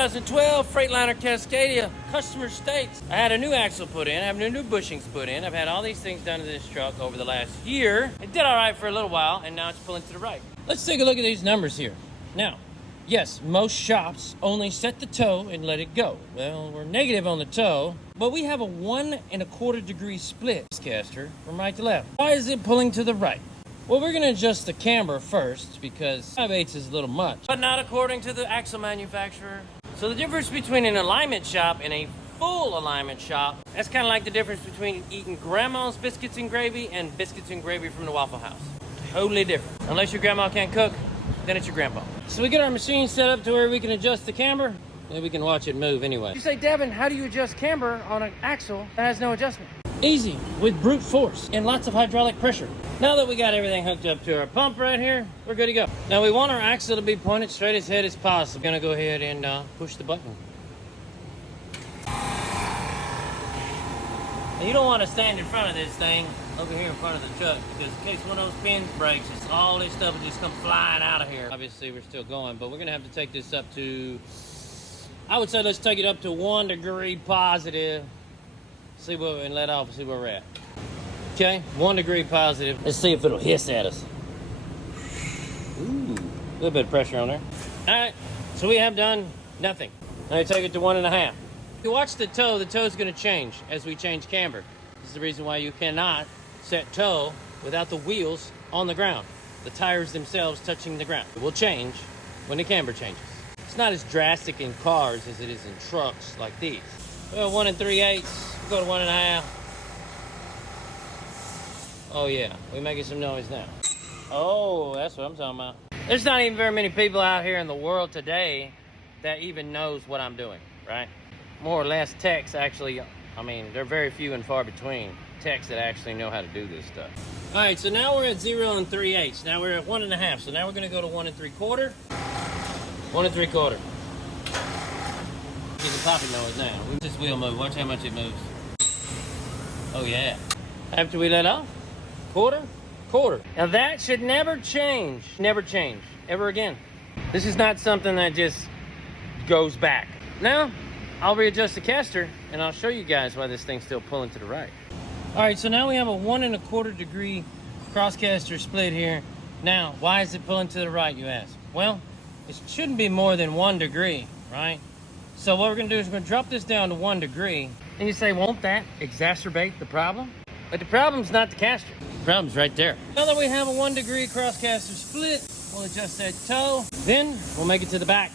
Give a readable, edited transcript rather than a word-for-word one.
2012 Freightliner Cascadia customer states. I had a new axle put in, I have new bushings put in. I've had all these things done to this truck over the last year. It did all right for a little while, and now it's pulling to the right. Let's take a look at these numbers here. Now, yes, most shops only set the toe and let it go. Well, we're negative on the toe, but we have a 1 1/4 degree split caster from right to left. Why is it pulling to the right? Well, we're going to adjust the camber first because 5/8 is a little much, but not according to the axle manufacturer. So the difference between an alignment shop and a full alignment shop, that's kind of like the difference between eating grandma's biscuits and gravy and biscuits and gravy from the Waffle House. Totally different. Unless your grandma can't cook, then it's your grandpa. So we get our machine set up to where we can adjust the camber, and we can watch it move anyway. You say, Devin, how do you adjust camber on an axle that has no adjustment? Easy, with brute force and lots of hydraulic pressure. Now that we got everything hooked up to our pump right here, we're good to go. Now we want our axle to be pointed straight ahead as possible. We're gonna go ahead and push the button. Now you don't want to stand in front of this thing over here in front of the truck, because in case one of those pins breaks, it's all this stuff will just come flying out of here. Obviously we're still going, but we're gonna have to take this up to, I would say let's take it up to 1 degree positive. See what we can let off and see where we're at. Okay, 1 degree positive. Let's see if it'll hiss at us. Ooh, a little bit of pressure on there. All right, so we have done nothing. Now we take it to 1 1/2. If you watch the toe's gonna change as we change camber. This is the reason why you cannot set toe without the wheels on the ground. The tires themselves touching the ground. It will change when the camber changes. It's not as drastic in cars as it is in trucks like these. Well, 1 3/8, go to 1 1/2. Oh yeah, we're making some noise now. Oh, that's what I'm talking about. There's not even very many people out here in the world today that even knows what I'm doing, right? More or less techs actually, I mean, they're very few and far between techs that actually know how to do this stuff. All right, so now we're at 0 3/8. Now we're at 1 1/2. So now we're gonna go to 1 3/4. 1 3/4. Get the popping noise now. This wheel move, watch how much it moves. Oh yeah. After we let off, quarter. Now that should never change, ever again. This is not something that just goes back. Now, I'll readjust the caster and I'll show you guys why this thing's still pulling to the right. All right, so now we have a 1 1/4 degree cross caster split here. Now, why is it pulling to the right, you ask? Well, it shouldn't be more than 1 degree, right? So what we're gonna do is we're gonna drop this down to 1 degree. And you say, won't that exacerbate the problem? But the problem's not the caster. The problem's right there. Now that we have a 1 degree cross caster split, we'll adjust that toe. Then we'll make it to the back.